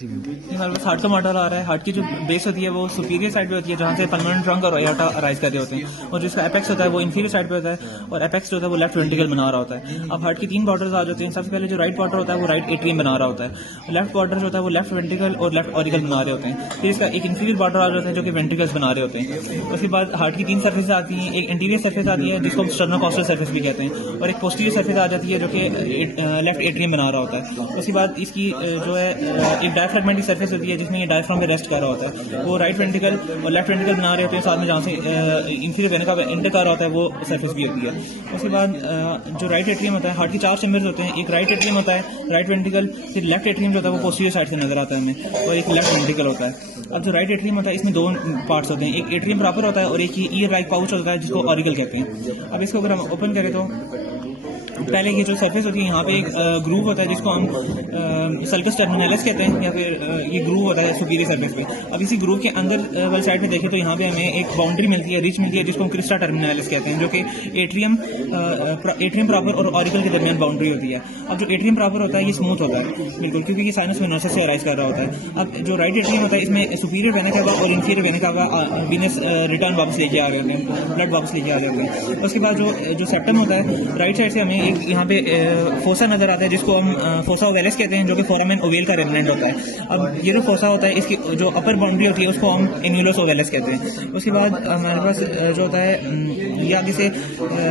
ये हमारे पास हार्ट का मॉडल आ रहा है। हार्ट की जो बेस होती है वो सुपीरियर साइड पे होती है, जहाँ से पल्मोनरी ट्रंक और एओर्टा अराइज कर रहे होते हैं, और जिसका एपेक्स होता है वो इंफीरियर साइड पे होता है, और एपेक्स जो होता है वो लेफ्ट वेंट्रिकल बना रहा होता है। अब हार्ट की 3 बॉर्डर्स आ जाते हैं। सबसे पहले जो राइट बॉर्डर होता है वो राइट एट्रियम बना रहा होता है, लेफ्ट बॉर्डर जो होता है वो लेफ्ट वेंट्रिकल और लेफ्ट ऑरिकल बना रहे होते हैं। फिर इसका एक इंफीरियर बॉर्डर आ जाता है जो कि वेंट्रिकल्स बना रहे होते हैं। उसके बाद हार्ट की 3 सर्फेस आती हैं। एक इंटीरियर सर्फेस आती है जिसको हम स्टर्नोकॉस्टल सर्फेस भी कहते हैं, और एक पोस्टीरियर सर्फेस आ जाती है जो कि लेफ्ट एट्रियम बना रहा होता है। उसके बाद इसकी जो है एक डायफ्रैगमेंटिक सर्फेस होती है जिसमें ये डायफ्राम पे रेस्ट कर रहा होता है, वो राइट वेंट्रिकल और लेफ्ट वेंट्रिकल बना रहे होते हैं, साथ में जहाँ से इंफीरियर वेन का इंटर कर रहा होता है वो सर्फेस भी होती है। उसके बाद जो राइट एट्रियम होता है, हार्ट की 4 चैम्बर्स होते हैं। एक राइट एट्रियम होता है, राइट वेंट्रिकल, फिर लेफ्ट एट्रियम जो होता है वो पोस्टीरियर साइड से नजर आता है हमें, और एक लेफ्ट वेंट्रिकल होता है। अब जो राइट एट्रियम होता है इसमें 2 पार्ट्स होते हैं, एक एट्रियम प्रॉपर होता है और एक ईयर लाइक पाउच होता है जिसको ऑरिकल कहते हैं। अब इसको अगर हम ओपन करें तो पहले की जो सरफेस होती है यहाँ पे एक ग्रूव होता है जिसको हम सल्कस टर्मिनलिस कहते हैं, या फिर ये ग्रूव होता है सुपीरियर सरफेस पे। अब इसी ग्रूव के अंदर वाली साइड में देखें तो यहाँ पे हमें एक बाउंड्री मिलती है, रिच मिलती है, जिसको हम क्रिस्टा टर्मिनलिस कहते हैं, जो कि एट्रियम प्रॉपर और ऑरिकल के दरमियान बाउंड्री होती है। अब जो एट्रियम प्रॉपर होता है ये स्मूथ होता है बिल्कुल, क्योंकि ये साइनस वेनोसा से अराइज कर रहा होता है। अब जो राइट एट्रियम होता है इसमें सुपीरियर वेना का और इंफीरियर वेना का वीनस रिटर्न वापस लेके आ रहे होते हैं, ब्लड वापस लेके आ रहे होते हैं। उसके बाद जो सेप्टम होता है राइट साइड से हमें एक यहाँ पे फोसा नजर आता है जिसको हम फोसा ओवेलिस कहते हैं, जो कि फोरामेन ओवेल का रेमिनेंट होता है। अब ये जो फोसा होता है इसकी जो अपर बाउंड्री होती है उसको हम एन्यूलस ओवेलिस कहते हैं। उसके बाद हमारे पास जो होता है ये आगे से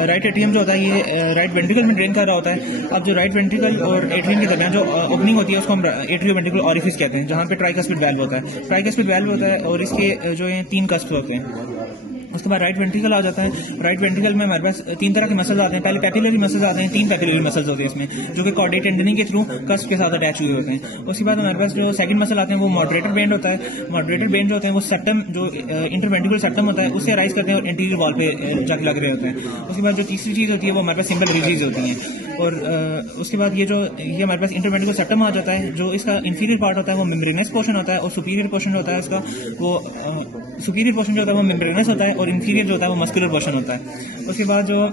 राइट एट्रियम जो होता है ये राइट वेंट्रिकल में ड्रेन कर रहा होता है। अब जो राइट वेंट्रिकल और एट्रियम के दरमियान जो ओपनिंग होती है उसको हम एट्रियो वेंट्रिकल ऑरिफिस कहते हैं, जहाँ पे ट्राइकस्पिड वाल्व होता है। ट्राइकस्पिड वाल्व होता है और इसके जो है 3 कस्प होते हैं। उसके बाद राइट वेंट्रिकल आ जाता है। राइट वेंट्रिकल में हमारे पास 3 तरह के मसल्स आते हैं। पहले पैपिलरी मसल्स आते हैं, 3 पैपिलरी मसल्स होते हैं इसमें, जो कि कॉर्डेट टेंडनी के थ्रू कस्प के साथ अटैच हुए होते हैं। उसके बाद हमारे पास जो सेकंड मसल आते हैं वो मॉडरेटर बेंड होता है। मॉडरेटर बेंड जो होते हैं वो सेप्टम जो इंटरवेंट्रिकल सेप्टम होता है उससे अराइज करते हैं और इंटीरियर वॉल पे जाके लग रहे होते हैं। उसके बाद जो तीसरी चीज होती है वो हमारे पास सिंपल रिजीज होती हैं, और उसके बाद ये हमारे पास इंटरवेंट्रिकल सेप्टम आ जाता है। जो इसका इंफीरियर पार्ट होता है वो मेम्ब्रेनस पोर्शन होता है, और सुपीरियर पोर्शन होता है इसका वो सुपीरियर पोर्शन जो होता है वो मेम्ब्रेनस होता है, और इंफीरियर जो होता है वो मस्कुलर पोर्शन होता है। उसके बाद जो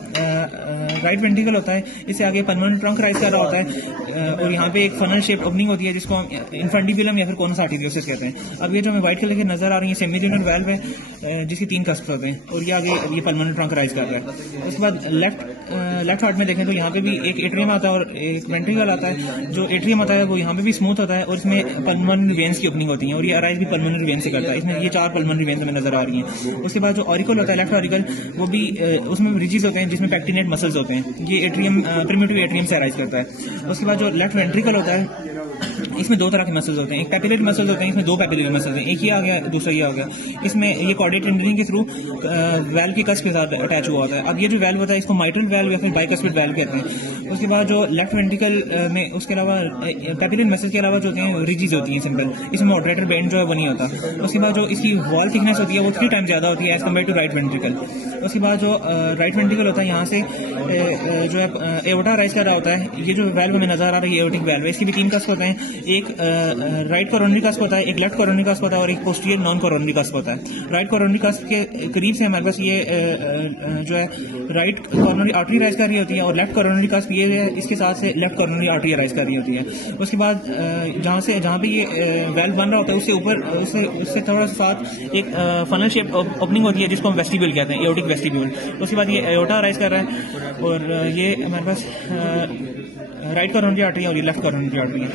राइट वेंट्रिकल होता है इससे आगे पल्मोनरी ट्रंक राइज कर रहा होता है, और यहाँ पे एक फनल शेप ओपनिंग होती है जिसको हम इन्फंडिबुलम या फिर कोनस आर्टेरियोसिस कहते हैं। अब ये जो हमें व्हाइट कलर की नजर आ रही है सेमील्यूनर वाल्व है जिसकी 3 कस्प होते हैं, और ये आगे ये पल्मोनरी ट्रंक राइज कर रहा है। उसके बाद लेफ्ट हार्ट में देखें तो यहाँ पे भी एक एट्रियम आता है और एक वेंट्रिकल आता है। जो एट्रियम होता है वो यहाँ पे भी स्मूथ होता है, और इसमें पल्मोनरी वेन्स की ओपनिंग होती है, और ये अराइज भी पल्मोनरी वेन से करता है। इसमें ये 4 पल्मोनरी वेन्स हमें नजर आ रही हैं। उसके बाद जो ऑरिकल होता है लेफ्ट ऑरिकल, वो भी उसमें रिजिस होते हैं जिसमें पैक्टिनेट मसल्स होते हैं। ये एट्रियम प्रिमिटिव एट्रियम से अराइज करता है। उसके बाद जो लेफ्ट वेंट्रिकल होता है इसमें 2 तरह के मसल्स होते हैं। एक पैपिलरी मसल्स होते हैं, इसमें 2 पैपिलरी मसल्स हैं, एक ये आ गया दूसरा ये आ गया। इसमें ये कॉर्डेट टेंडनी के थ्रू वैल्व के कस्प के साथ अटैच हुआ होता है। अब ये जो वैल्व होता है इसको माइट्रल वैल्व या फिर बाइकस्पिड वैल्व कहते हैं। उसके बाद जो लेफ्ट वेंट्रिकल में उसके अलावा पैपिलरी मसल्स के अलावा जो होते हैं रिजिज होती हैं सिंपल, इसमें मॉडरेटर बेंड जो है वो नहीं होता। उसके बाद जो इसकी वॉल थिकनेस होती है वो 3 टाइम ज्यादा होती है as compare to right ventricle. उसके बाद जो राइट वेंट्रिकल होता है यहाँ से जो है एओर्टा राइज कर रहा होता है। ये जो वैल्व हमें नजर आ रहा है एओर्टिक वैल्व है, इसके भी 3 कस्प होते हैं। एक राइट कोरोनरी कस्प होता है, एक लेफ्ट कोरोनरी कस्प होता है, और एक पोस्टीरियर नॉन कोरोनरी कस्प होता है। राइट कोरोनरी कस्प के करीब से हमारे पास ये जो है राइट कोरोनरी आर्टरी राइज कर रही होती है, और लेफ्ट कोरोनरी कस्प ये है इसके साथ से लेफ्ट कोरोनरी आर्टरी राइज कर रही होती है। उसके बाद जहाँ पे ये वेल्व बन रहा होता है उससे ऊपर उससे थोड़ा सा साथ एक फनल शेप ओपनिंग होती है जिसको हम वेस्टिब्यूल कहते हैं, एओर्टिक वेस्टिब्यूल। उसके बाद ये एओर्टा राइज कर रहा है, और ये हमारे पास राइट कोरोनरी आर्टरी और ये लेफ्ट कोरोनरी आर्टरी है।